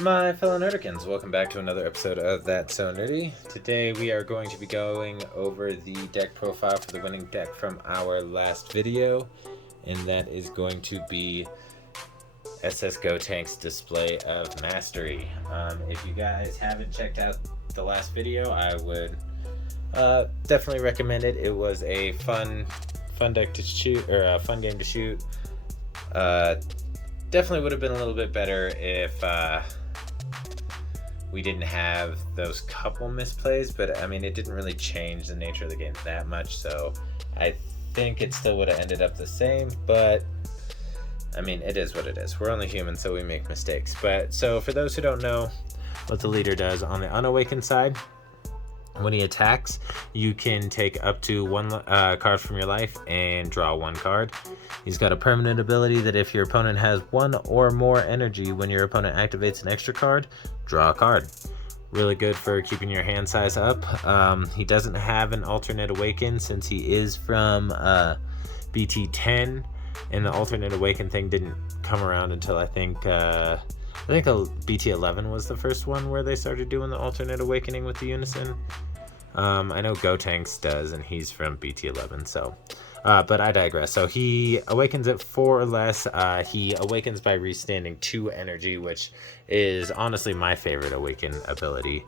My fellow Nerdikins, welcome back to another episode of That's So Nerdy. Today we are going to be going over the deck profile for the winning deck from our last video, and that is going to be SS Gotenks Display of Mastery. If you guys haven't checked out the last video, I would definitely recommend it. It was a fun deck to shoot, or a fun game to shoot. Definitely would have been a little bit better if we didn't have those couple misplays, but I mean, it didn't really change the nature of the game that much, so I think it still would have ended up the same, but I mean, it is what it is. We're only human, so we make mistakes. But so for those who don't know what the leader does, on the unawakened side, when he attacks, you can take up to one card from your life and draw one card. He's got a permanent ability that if your opponent has one or more energy, when your opponent activates an extra card, draw a card. Really good for keeping your hand size up. He doesn't have an alternate awaken since he is from BT 10, and the alternate awaken thing didn't come around until I think BT 11 was the first one where they started doing the alternate awakening with the Unison. I know Gotenks does, and he's from BT 11, so but I digress. So he awakens at 4 or less. He awakens by restanding 2 energy, which is honestly my favorite awaken ability.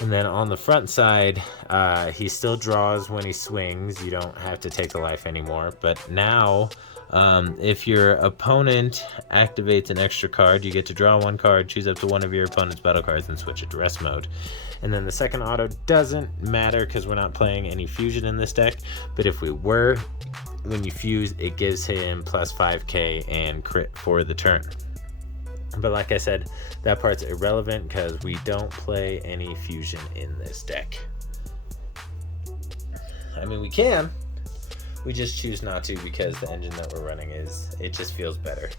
And then on the front side, he still draws when he swings. You don't have to take the life anymore. But now, if your opponent activates an extra card, you get to draw one card, choose up to one of your opponent's battle cards, and switch it to rest mode. And then the second auto doesn't matter because we're not playing any fusion in this deck. But if we were, when you fuse, it gives him plus 5k and crit for the turn. But like I said, that part's irrelevant because we don't play any fusion in this deck. I mean, we can. We just choose not to because the engine that we're running it just feels better.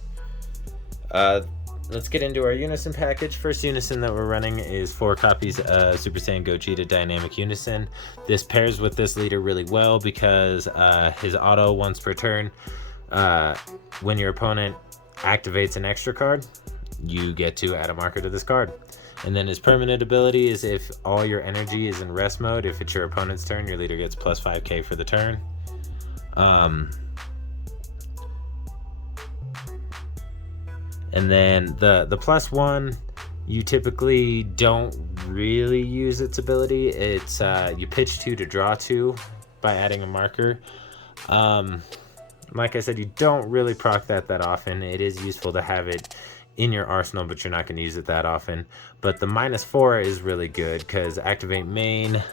Let's get into our Unison package. First Unison that we're running is 4 copies of Super Saiyan Gogeta Dynamic Unison. This pairs with this leader really well because his auto once per turn, when your opponent activates an extra card, you get to add a marker to this card. And then his permanent ability is if all your energy is in rest mode, if it's your opponent's turn, your leader gets plus 5k for the turn. And then the plus 1, you typically don't really use its ability. It's you pitch 2 to draw 2 by adding a marker. Like I said, you don't really proc that often. It is useful to have it in your arsenal, but you're not going to use it that often. But the -4 is really good because activate main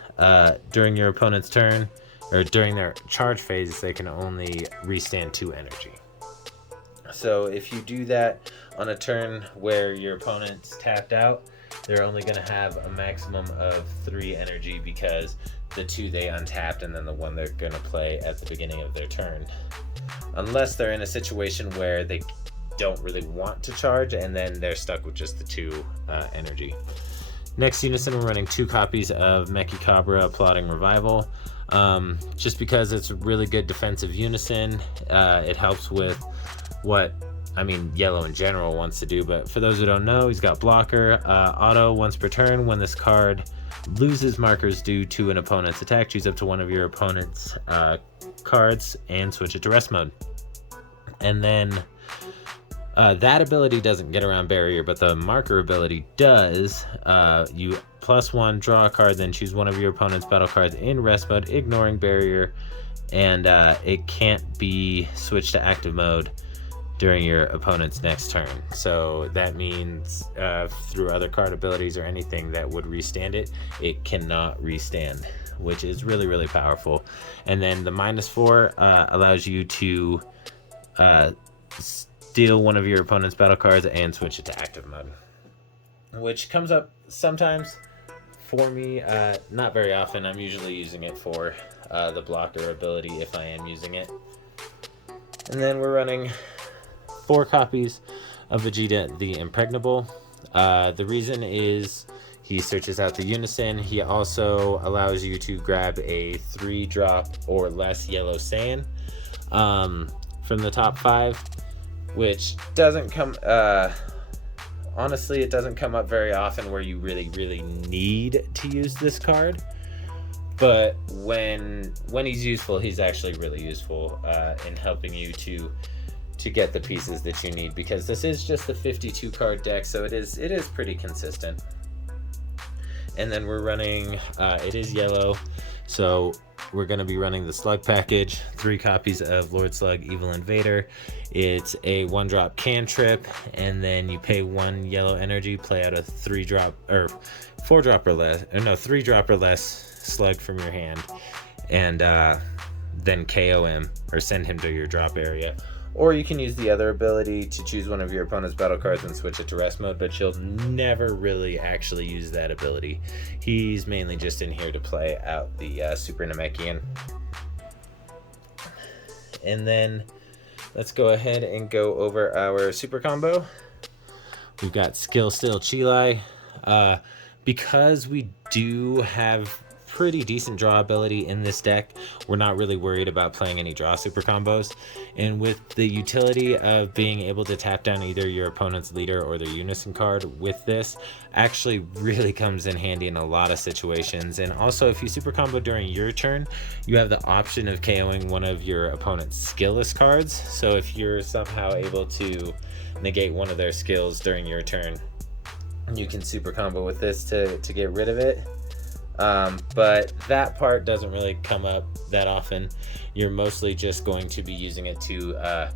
during your opponent's turn, or during their charge phase, they can only restand 2 energy. So if you do that on a turn where your opponent's tapped out, they're only going to have a maximum of 3 energy because the 2 they untapped and then the 1 they're going to play at the beginning of their turn. Unless they're in a situation where they don't really want to charge and then they're stuck with just the 2 energy. Next Unison, we're running 2 copies of Mecha Cabra Applauding Revival. Just because it's a really good defensive Unison. It helps with what yellow in general wants to do, but for those who don't know, he's got blocker, auto once per turn. When this card loses markers due to an opponent's attack, choose up to one of your opponent's cards and switch it to rest mode. And then that ability doesn't get around barrier, but the marker ability does. You plus 1, draw a card, then choose one of your opponent's battle cards in rest mode, ignoring barrier, and it can't be switched to active mode during your opponent's next turn. So that means through other card abilities or anything that would restand it, it cannot restand, which is really, really powerful. And then the -4 allows you to steal one of your opponent's battle cards and switch it to active mode, which comes up sometimes for me, not very often. I'm usually using it for the blocker ability if I am using it. And then we're running 4 copies of Vegeta the Impregnable. The reason is he searches out the Unison. He also allows you to grab a 3-drop or less yellow Saiyan from the top 5, which doesn't come honestly, it doesn't come up very often where you really need to use this card. But when he's useful, he's actually really useful in helping you to get the pieces that you need, because this is just a 52 card deck, so it is pretty consistent. And then we're running, it is yellow, so we're going to be running the Slug package, 3 copies of Lord Slug Evil Invader. It's a 1-drop cantrip, and then you pay 1 yellow energy, play out a 3-drop or 4-drop or less, or no, 3-drop or less slug from your hand, and then KO him or send him to your drop area. Or you can use the other ability to choose one of your opponent's battle cards and switch it to rest mode, but you'll never really actually use that ability. He's mainly just in here to play out the Super Namekian. And then let's go ahead and go over our super combo. We've got Skill Still Chilai. Because we do have pretty decent draw ability in this deck, we're not really worried about playing any draw super combos, and with the utility of being able to tap down either your opponent's leader or their Unison card with this actually really comes in handy in a lot of situations. And also, if you super combo during your turn, you have the option of KOing one of your opponent's skillless cards. So if you're somehow able to negate one of their skills during your turn, you can super combo with this to get rid of it. But that part doesn't really come up that often. You're mostly just going to be using it to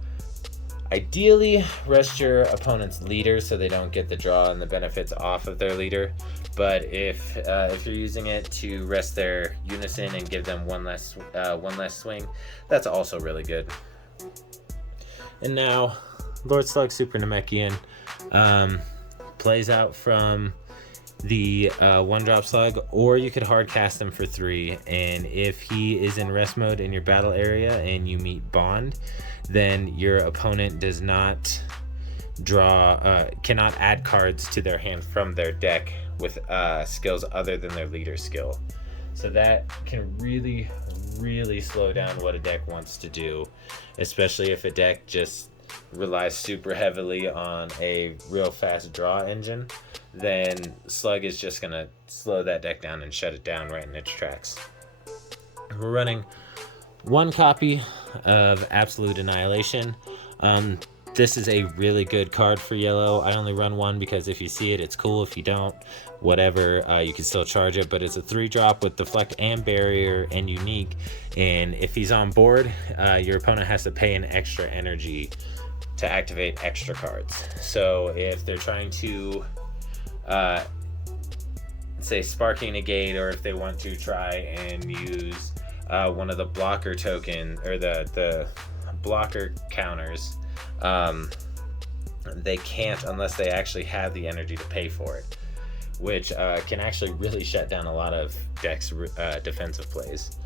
ideally rest your opponent's leader so they don't get the draw and the benefits off of their leader. But if you're using it to rest their Unison and give them one less swing, that's also really good. And now Lord Slug Super Namekian plays out from the 1-drop slug, or you could hard cast him for 3, and if he is in rest mode in your battle area and you meet bond, then your opponent does not cannot add cards to their hand from their deck with skills other than their leader skill. So that can really slow down what a deck wants to do, especially if a deck just relies super heavily on a real fast draw engine. Then Slug is just going to slow that deck down and shut it down right in its tracks. We're running 1 copy of Absolute Annihilation. This is a really good card for yellow. I only run 1 because if you see it, it's cool. If you don't, whatever, you can still charge it. But it's a 3-drop with Deflect and Barrier and Unique. And if he's on board, your opponent has to pay an extra energy to activate extra cards. So if they're trying to say Sparking Negate, or if they want to try and use one of the blocker token or the blocker counters, they can't unless they actually have the energy to pay for it, which can actually really shut down a lot of decks' defensive plays.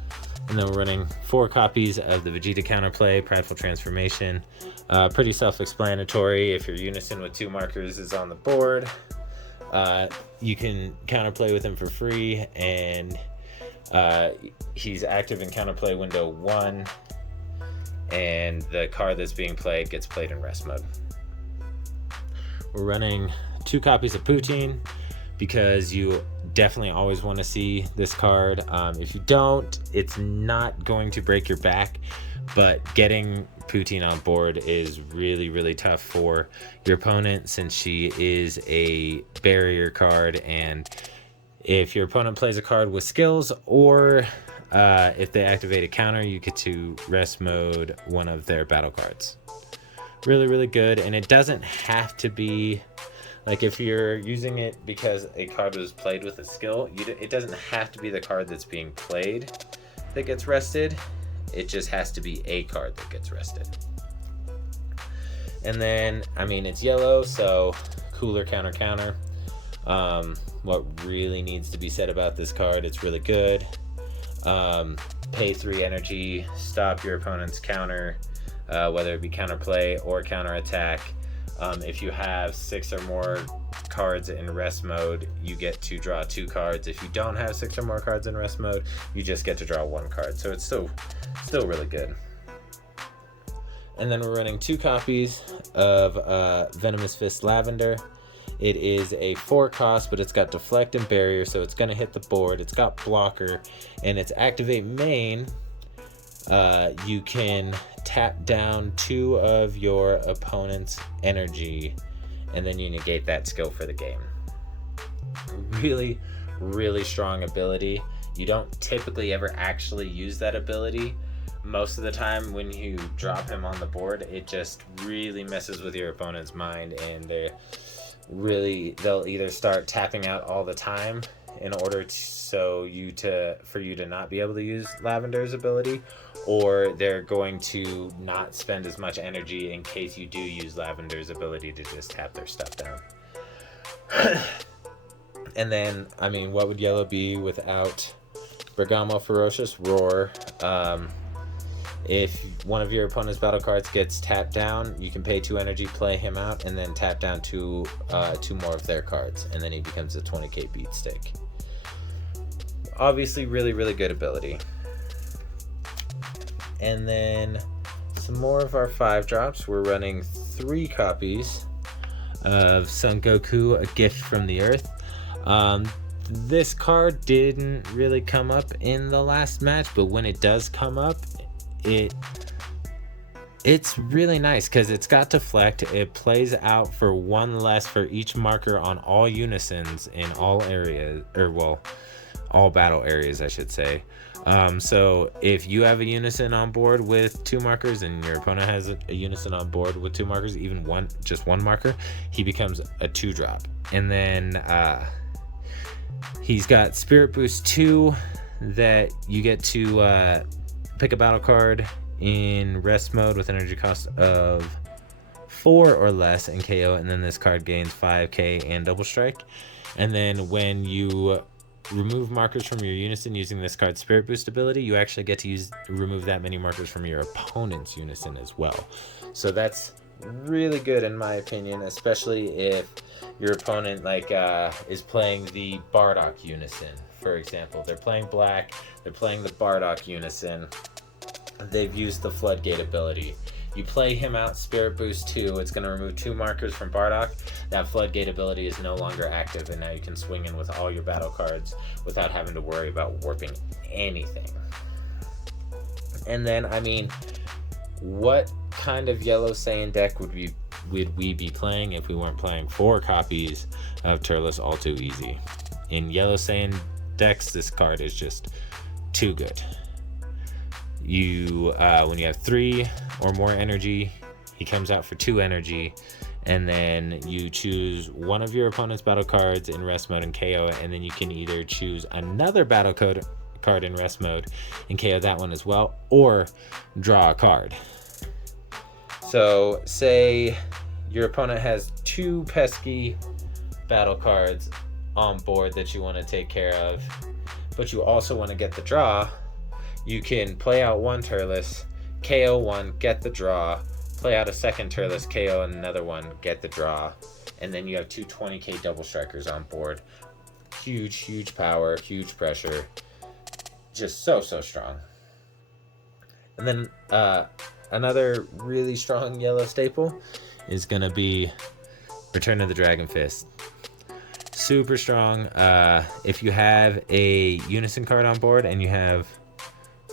And then we're running 4 copies of the Vegeta counterplay, Prideful Transformation. Pretty self-explanatory. If your Unison with 2 markers is on the board, you can counterplay with him for free, and he's active in counterplay window 1, and the card that's being played gets played in rest mode. We're running 2 copies of Poutine because you definitely always want to see this card. If you don't, it's not going to break your back, but getting Poutine on board is really tough for your opponent, since she is a barrier card, and if your opponent plays a card with skills, or if they activate a counter, you get to rest mode one of their battle cards. Really good. And it doesn't have to be like, if you're using it because a card was played with a skill, it doesn't have to be the card that's being played that gets rested. It just has to be a card that gets rested. And then, I mean, it's yellow, so cooler counter. What really needs to be said about this card, it's really good. Pay 3 energy, stop your opponent's counter, whether it be counterplay or counterattack. If you have 6 or more cards in rest mode, you get to draw 2 cards. If you don't have 6 or more cards in rest mode, you just get to draw 1 card. So it's still really good. And then we're running 2 copies of Venomous Fist Lavender. It is a 4 cost, but it's got deflect and barrier, so it's going to hit the board. It's got blocker, and its activate main, you can tap down 2 of your opponent's energy, and then you negate that skill for the game. Really, really strong ability. You don't typically ever actually use that ability. Most of the time when you drop him on the board, it just really messes with your opponent's mind, and they'll either start tapping out all the time in order for you to not be able to use Lavender's ability, or they're going to not spend as much energy in case you do use Lavender's ability to just tap their stuff down. And then, I mean, what would yellow be without Bergamo Ferocious Roar? If one of your opponent's battle cards gets tapped down, you can pay 2 energy, play him out, and then tap down 2 more of their cards, and then he becomes a 20k beatstick. Obviously, really, really good ability. And then some more of our 5 drops. We're running 3 copies of Son Goku, A Gift from the Earth. This card didn't really come up in the last match, but when it does come up, it's really nice because it's got deflect. It plays out for 1 less for each marker on all unisons in all areas, all battle areas, I should say. So if you have a unison on board with 2 markers and your opponent has a unison on board with 2 markers, even just one marker, he becomes a 2-drop. And then he's got Spirit Boost 2 that you get to pick a battle card in rest mode with an energy cost of 4 or less and KO, and then this card gains 5k and double strike. And then when you remove markers from your unison using this card's Spirit Boost ability, you actually get to remove that many markers from your opponent's unison as well. So that's really good in my opinion, especially if your opponent is playing the Bardock unison, for example. They're playing black, they're playing the Bardock unison, they've used the Floodgate ability. You play him out, Spirit Boost 2, it's going to remove 2 markers from Bardock. That Floodgate ability is no longer active, and now you can swing in with all your battle cards without having to worry about warping anything. And then, I mean, what kind of Yellow Saiyan deck would we be playing if we weren't playing 4 copies of Turles All Too Easy? In Yellow Saiyan decks, this card is just too good. When you have 3 or more energy, he comes out for 2 energy, and then you choose one of your opponent's battle cards in rest mode and KO, and then you can either choose another battle card in rest mode and KO that one as well, or draw a card. So say your opponent has 2 pesky battle cards on board that you want to take care of, but you also want to get the draw. You can play out 1 Turles, KO 1, get the draw, play out a second Turles, KO another one, get the draw, and then you have 2 20k double strikers on board. Huge, huge power, huge pressure. Just so strong. And then another really strong yellow staple is going to be Return of the Dragon Fist. Super strong. If you have a unison card on board and you have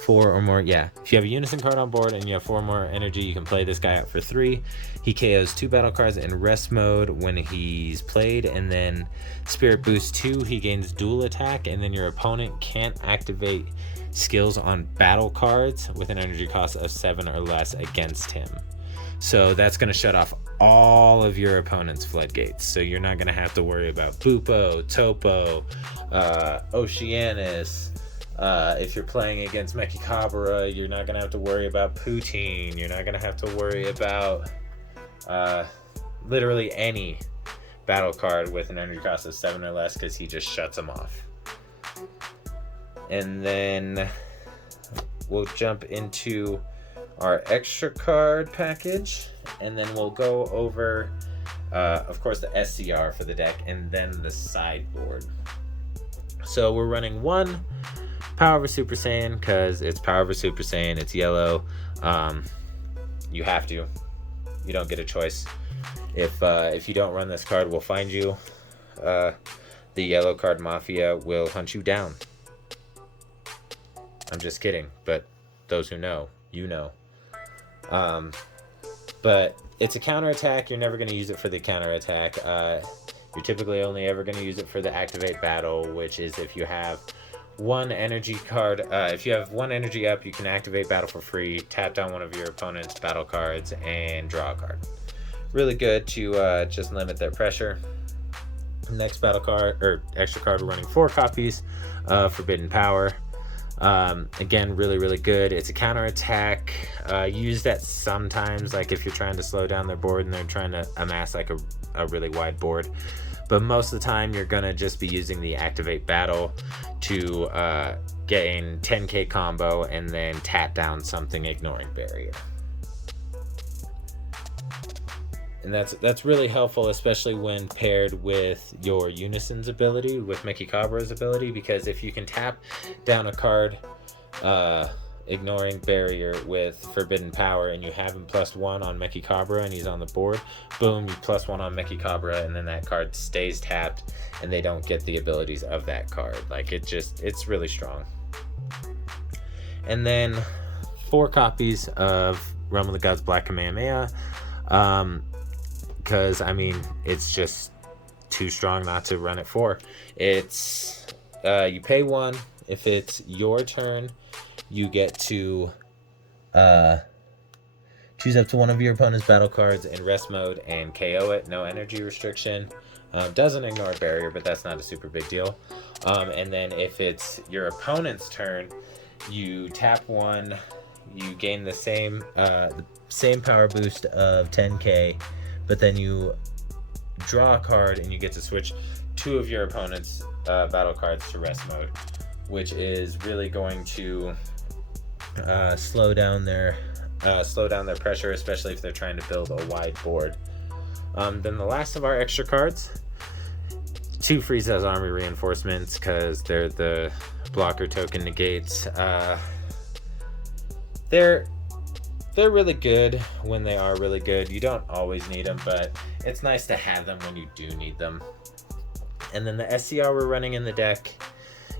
4 or more, if you have a unison card on board and you have 4 more energy, you can play this guy out for 3. He KOs 2 battle cards in rest mode when he's played, and then Spirit Boost 2, he gains dual attack, and then your opponent can't activate skills on battle cards with an energy cost of 7 or less against him. So that's going to shut off all of your opponent's floodgates. So you're not going to have to worry about Pupo, Topo, Oceanus. If you're playing against Mechikabura, you're not going to have to worry about Poutine. You're not going to have to worry about literally any battle card with an energy cost of 7 or less, because he just shuts them off. And then we'll jump into our extra card package, and then we'll go over, of course, the SCR for the deck, and then the sideboard. So we're running 1 Power over Super Saiyan because it's Power over Super Saiyan, it's yellow. You have to. You don't get a choice. If you don't run this card, we'll find you. The yellow card Mafia will hunt you down. I'm just kidding, but those who know, you know. But it's a counterattack. You're never going to use it for the counterattack. You're typically only ever going to use it for the activate battle, which is if you have one energy card. If you have one energy up, you can activate battle for free, tap down one of your opponent's battle cards, and draw a card. Really good to just limit their pressure. Next battle card, or extra card, we're running 4 copies of Forbidden Power. Again, really good. It's a counterattack. Use that sometimes, like if you're trying to slow down their board and they're trying to amass like a really wide board. But most of the time, you're gonna just be using the activate battle to gain 10k combo and then tap down something ignoring barrier. And that's really helpful, especially when paired with your Unison's ability, with Mechicabra's ability, because if you can tap down a card ignoring barrier with Forbidden Power and you have him +1 on Mechicabra and he's on the board, boom, you +1 on Mechicabra, and then that card stays tapped and they don't get the abilities of that card. Like it's really strong. And then 4 copies of Realm of the Gods Black Kamehameha. Because I mean, it's just too strong not to run it 4. It's you pay 1. If it's your turn, you get to choose up to one of your opponent's battle cards in rest mode and KO it. No energy restriction. Doesn't ignore barrier, but that's not a super big deal. And then if it's your opponent's turn, you tap 1. You gain the same power boost of 10k. But then you draw a card and you get to switch 2 of your opponent's battle cards to rest mode, which is really going to slow down their pressure, especially if they're trying to build a wide board. Then the last of our extra cards, 2 Frieza's Army reinforcements, because they're the blocker token negates. They're really good when they are really good. You don't always need them, but it's nice to have them when you do need them. And then the SCR we're running in the deck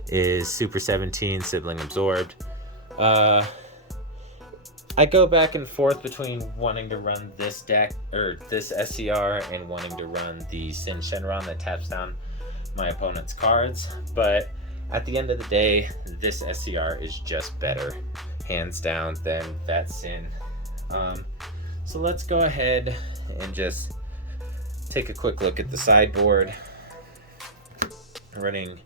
is Super 17 Sibling Absorbed. I go back and forth between wanting to run this deck, or this SCR, and wanting to run the Sin Shenron that taps down my opponent's cards. But at the end of the day, this SCR is just better, hands down, than that Sin. So let's go ahead and just take a quick look at the sideboard. Running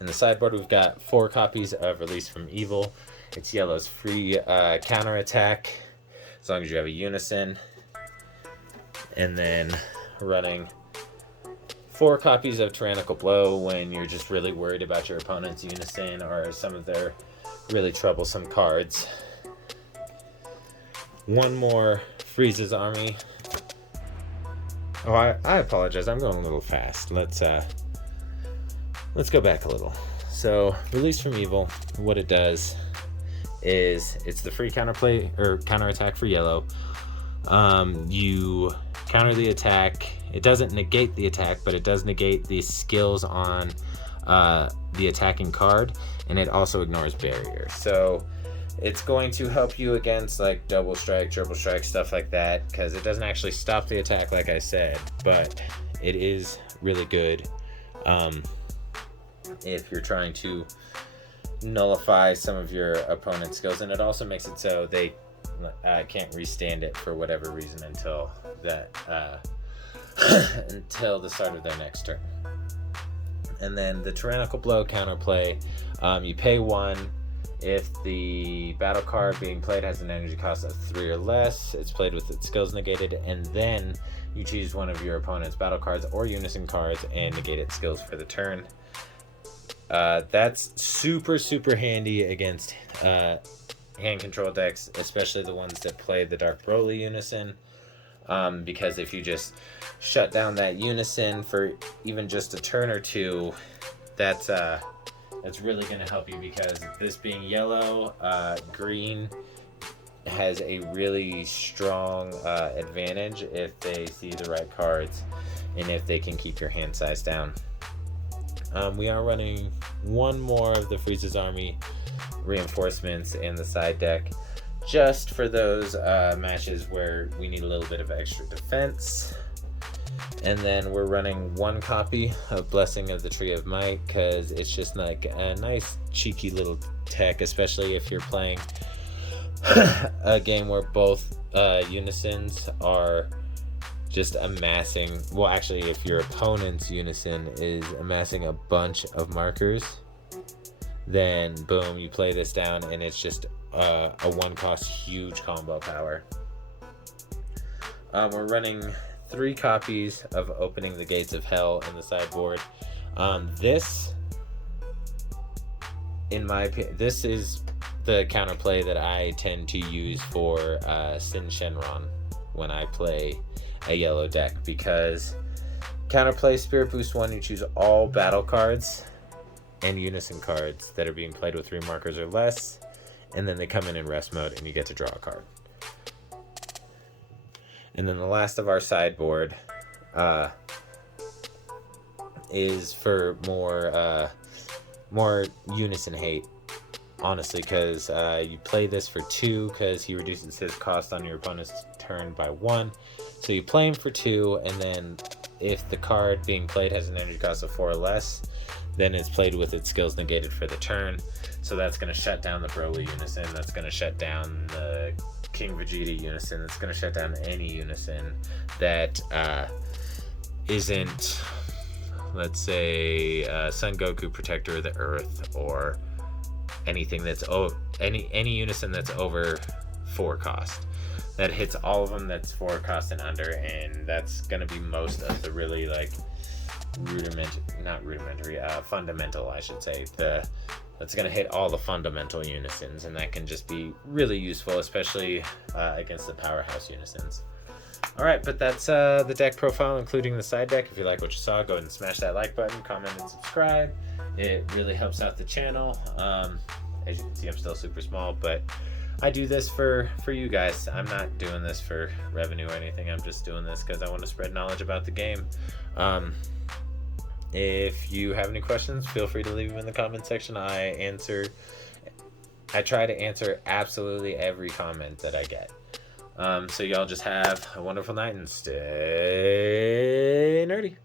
in the sideboard, we've got 4 copies of Release from Evil. It's yellow's free counterattack, as long as you have a Unison. And then running 4 copies of Tyrannical Blow when you're just really worried about your opponent's Unison or some of their really troublesome cards. 1 more Frieza's Army. Oh, I apologize. I'm going a little fast. Let's go back a little. So, Release from Evil, what it does is it's the free counterplay or counterattack for yellow. You counter the attack. It doesn't negate the attack, but it does negate the skills on the attacking card, and it also ignores barrier. So it's going to help you against like double strike, triple strike, stuff like that, because it doesn't actually stop the attack like I said, but it is really good if you're trying to nullify some of your opponent's skills. And it also makes it so they can't restand it for whatever reason until that until the start of their next turn. And then the Tyrannical Blow counterplay, you pay 1. If the battle card being played has an energy cost of 3 or less, it's played with its skills negated, and then you choose one of your opponent's battle cards or Unison cards and negate its skills for the turn. That's super handy against hand control decks, especially the ones that play the Dark Broly Unison, because if you just shut down that Unison for even just a turn or 2, that's really going to help you, because this being yellow, green, has a really strong advantage if they see the right cards and if they can keep your hand size down. We are running one more of the Frieza's Army reinforcements in the side deck, just for those matches where we need a little bit of extra defense. And then we're running one copy of Blessing of the Tree of Might, because it's just like a nice cheeky little tech, especially if you're playing a game where both unisons are just amassing, well, actually, if your opponent's unison is amassing a bunch of markers, then boom, you play this down and it's just a one cost huge combo power. We're running 3 copies of Opening the Gates of Hell in the sideboard. This, in my opinion, this is the counterplay that I tend to use for Sin Shenron when I play a yellow deck, because counterplay Spirit Boost 1, you choose all battle cards and unison cards that are being played with 3 markers or less, and then they come in rest mode and you get to draw a card. And then the last of our sideboard is for more unison hate, honestly, because you play this for 2 because he reduces his cost on your opponent's turn by 1. So you play him for 2, and then if the card being played has an energy cost of 4 or less, then it's played with its skills negated for the turn. So that's going to shut down the Broly unison, that's going to shut down the King Vegeta unison, that's going to shut down any unison that isn't, let's say, Son Goku, Protector of the Earth, or anything that's any unison that's over 4 cost. That hits all of them that's 4 cost and under, and that's gonna be most of the really like fundamental, I should say. That's gonna hit all the fundamental unisons, and that can just be really useful, especially against the powerhouse unisons. All right, but that's the deck profile, including the side deck. If you like what you saw, go ahead and smash that like button, comment, and subscribe. It really helps out the channel. As you can see, I'm still super small, but I do this for you guys. I'm not doing this for revenue or anything. I'm just doing this because I want to spread knowledge about the game. If you have any questions, feel free to leave them in the comment section. I try to answer absolutely every comment that I get. So y'all just have a wonderful night and stay nerdy.